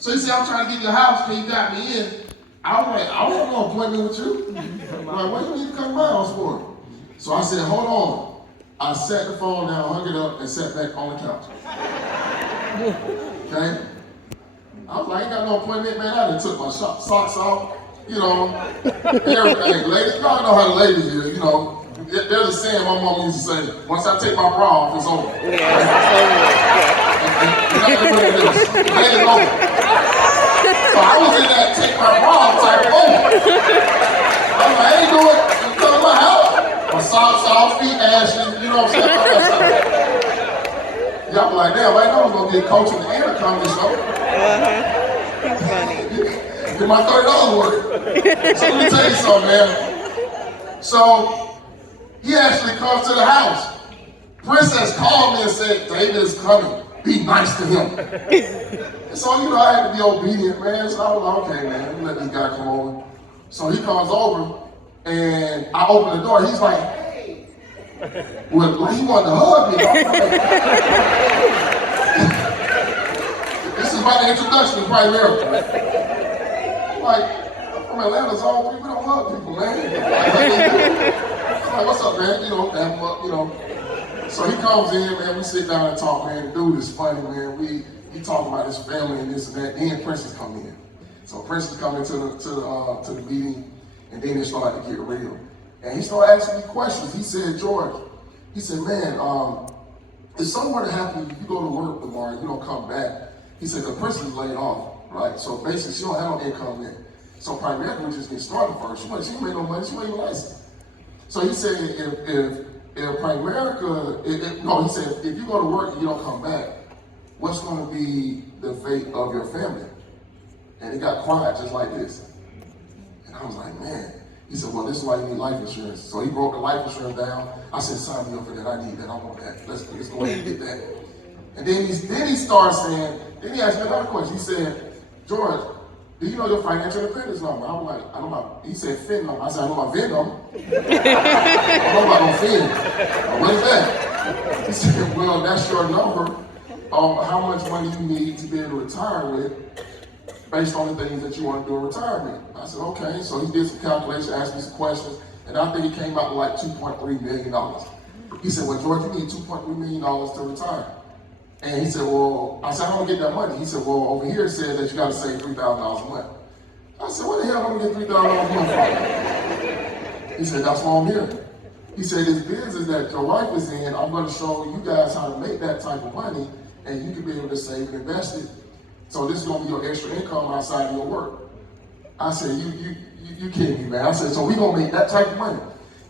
So he said, I'm trying to get your house, can you got me in? I was like, I don't want no appointment with you. I'm like, what do you need to come to my house for? So I said, hold on. I set the phone down, hung it up, and sat back on the couch. Okay? I was like, I ain't got no appointment, man. I done took my socks off, you know, everything. Ladies, y'all know how the ladies is, you know. There's a saying my mom used to say, once I take my bra off, it's over. Yeah, it's over. So I was in that take my bra off type of moment. I was like, I ain't doing it. I'm coming to my house. My socks off, feet ashy, you know what I'm saying? Y'all be like, damn, I know I was going to get coaching and a comedy show. He's funny. Get my $30 work. So let me tell you something, man. So he actually comes to the house. Princess called me and said, David is coming. Be nice to him. And so, you know, I had to be obedient, man. So I was like, okay, man, let this guy come over. So he comes over, and I open the door. He's like, hey. Well, like he wanted to hug me. This is my introduction to Primerica. Like, I'm from Atlanta, so we don't hug people, man. I'm like, what's up, man? You know, dap him up, you know. So he comes in, man, we sit down and talk, man. The dude is funny, man. He talking about his family and this and that. Then Princess come in. So Princess come into the meeting, and then it started to get real. And he started asking me questions. He said, George, he said, man, if something were to happen, if you go to work tomorrow, you don't come back. He said, the Princess is laid off, right? So basically, she don't have no income yet. So Primerica would just get started first. She ain't make no money, she ain't even licensed. So he said, if Primerica, he said, if you go to work and you don't come back, what's going to be the fate of your family? And it got quiet just like this. And I was like, man. He said, well, this is why you need life insurance. So he broke the life insurance down. I said, sign me up for that. I need that. I want that. Let's go ahead and get that. And then he started saying, then he asked me another question. He said, George, do you know your financial independence number? I was like, I know my, he said FIN number. I said, I know my VIN number. I don't know about no FIN. What is that? He said, well, that's your number of how much money you need to be able to retire with based on the things that you want to do in retirement. I said, okay. So he did some calculations, asked me some questions, and I think it came out to like $2.3 million. He said, well, George, you need $2.3 million to retire. And he said, well, I said, how do I get that money? He said, well, over here it says that you got to save $3,000 a month. I said, what the hell am I going to get $3,000 a month from? He said, that's what I'm here. He said, this business that your wife is in, I'm going to show you guys how to make that type of money, and you can be able to save and invest it. So this is going to be your extra income outside of your work. I said, you kidding me, man. I said, so we going to make that type of money.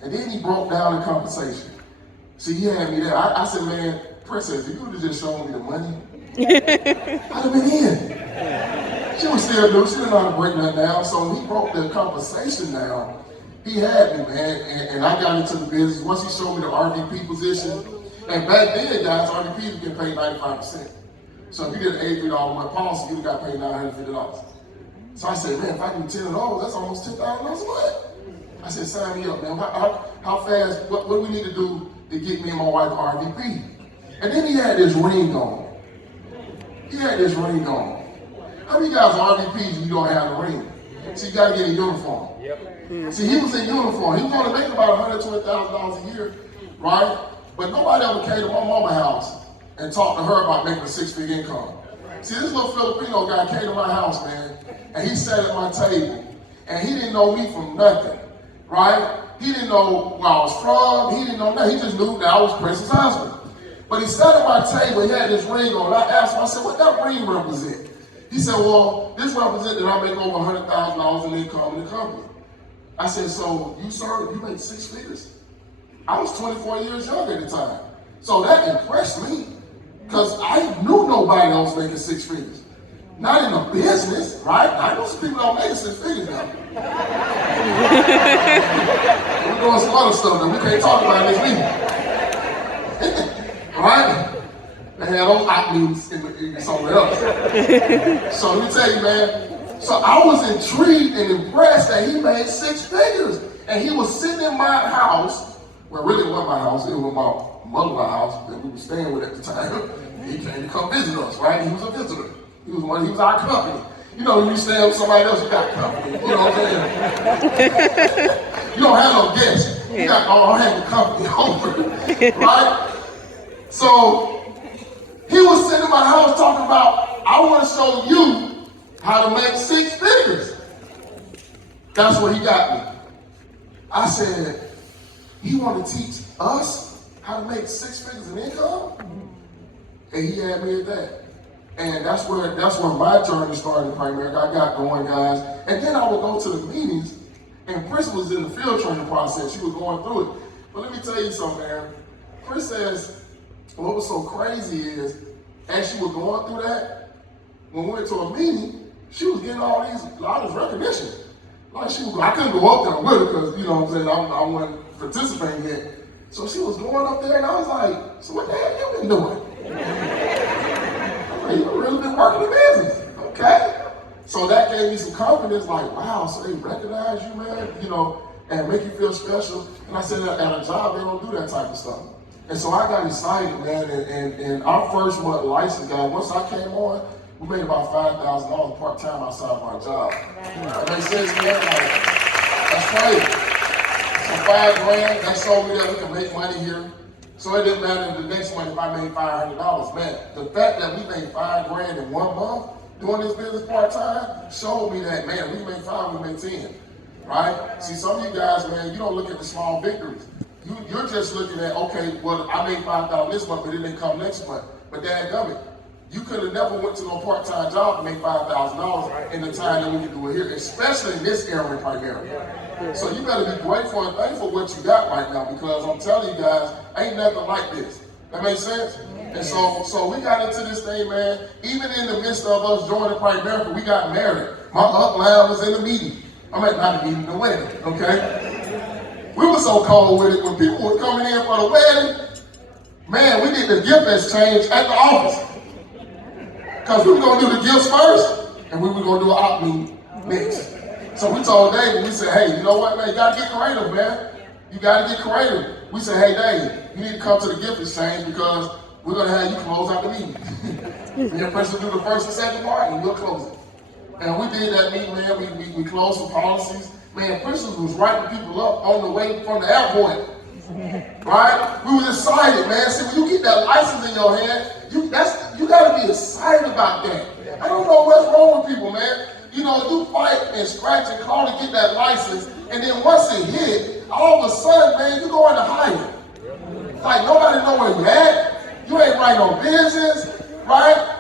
And then he broke down the compensation. See, he had me there. I said, man, Princess, if you would have just shown me the money, I'd have been in. She was still new. She didn't know how to break that down. So when he broke the compensation down, he had me, man. And I got into the business. Once he showed me the RVP position, and back then, guys, RVPs were getting paid 95%. So if you did an $83 a month policy, you got paid $950. So I said, man, if I do 10 of those, that's almost $10,000 a month. I said, sign me up, man. How fast, what do we need to do to get me and my wife RVP? And then he had this ring on. How many guys are RVPs and you don't have the ring? So you gotta get a uniform. Yep. See, he was in uniform. He was only making about $120,000 a year, right? But nobody ever came to my mama's house and talked to her about making a six-figure income. See, this little Filipino guy came to my house, man, and he sat at my table, and he didn't know me from nothing, right? He didn't know where I was from. He didn't know nothing. He just knew that I was Prince's husband. But he sat at my table, he had this ring on. I asked him, I said, what that ring represent? He said, well, this represents that I make over $100,000 in income in the company. I said, so you, sir, you make six figures? I was 24 years young at the time. So that impressed me, because I knew nobody else making six figures. Not in a business, right? I know some people don't make six figures now. We're doing some other stuff that we can't talk about in this meeting. Right? They had those hot meetings in somewhere else. So let me tell you, man. So I was intrigued and impressed that he made six figures. And he was sitting in my house. Well, really it wasn't my house. It was my mother's house that we were staying with at the time. He came to come visit us, right? He was a visitor. He was our company. You know, when you stay with somebody else, you got company. You know what I'm saying? You don't have no guests. You got all have the company over, right? So he was sitting in my house talking about, I want to show you how to make 6 figures. That's what he got me. I said, he want to teach us how to make 6 figures in income? And he had me at that. And that's where my journey started in Primerica. I got going, guys. And then I would go to the meetings, and Chris was in the field training process. She was going through it. But let me tell you something, man. Chris says, what was so crazy is, as she was going through that, when we went to a meeting, she was getting all this recognition. Like I couldn't go up there with her because, you know what I'm saying, I wasn't participating yet. So she was going up there, and I was like, so what the heck you been doing? I'm like, you really been working the business, okay? So that gave me some confidence, like, wow, so they recognize you, man, you know, and make you feel special. And I said, at a job, they don't do that type of stuff. And so I got excited, man, and our first month license guy, once I came on, we made about $5,000 part-time outside of our job. That makes sense, man? Like, that's crazy. So $5,000, that showed me that we can make money here. So it didn't matter the next month if I made $500. Man, the fact that we made $5,000 in 1 month doing this business part-time showed me that, man, we made 5, we made 10, right? See, some of you guys, man, you don't look at the small victories. You're just looking at, okay, well, I made $5,000 this month, but it didn't come next month. But dadgummit, you could have never went to no part-time job to make $5,000 in the time that we can do it here, especially in this era in Primerica. So you better be grateful and thankful for what you got right now, because I'm telling you guys, ain't nothing like this. That makes sense? And so we got into this thing, man. Even in the midst of us joining Primerica, we got married. My upline was in the meeting. I mean, not the meeting, the wedding, okay? We were so cold with it. When people were coming in for the wedding, man, we did the gift exchange at the office. Because we were going to do the gifts first, and we were going to do an op meeting next. So we told David, we said, hey, you know what, man, you got to get creative, man. You got to get creative. We said, hey, David, you need to come to the gift exchange because we're going to have you close out the meeting. Me and Prince will do the first and second part, and we'll close it. And we did that meeting, man. We closed some policies. Man, Prince was writing people up on the way from the airport. Right? We was excited, man. See, when you get that license in your hand, you got to be excited about that. I don't know what's wrong with people, man. You know, you fight and scratch and claw to get that license, and then once it hit, all of a sudden, man, you go into hiding. Like, nobody know where you at. You ain't writing no business, right?